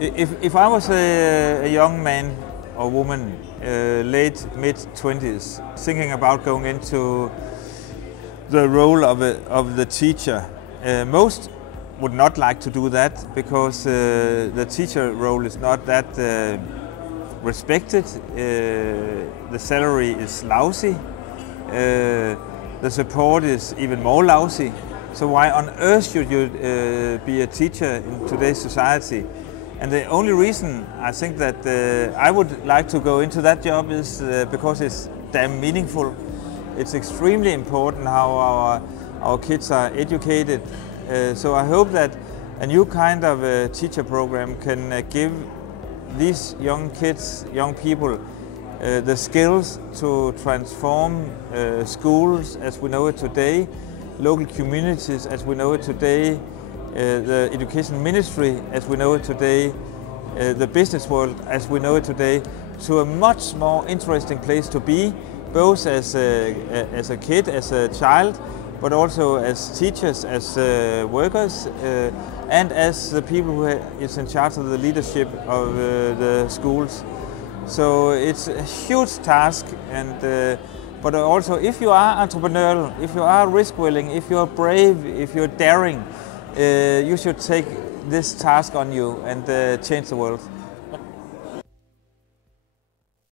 If I was a young man or woman, late mid-20s, thinking about going into the role of the teacher, most would not like to do that because the teacher role is not that respected. The salary is lousy. The support is even more lousy. So why on earth should you be a teacher in today's society? And the only reason I think that I would like to go into that job is because it's damn meaningful. It's extremely important how our kids are educated. So I hope that a new kind of teacher program can give these young kids, young people, the skills to transform schools as we know it today, local communities as we know it today, the education ministry as we know it today, the business world as we know it today, to a much more interesting place to be, both as a kid, as a child, but also as teachers, as workers, and as the people who is in charge of the leadership of the schools. So it's a huge task, and but also if you are entrepreneurial, if you are risk-willing, if you are brave, if you're daring, you should take this task on you and change the world.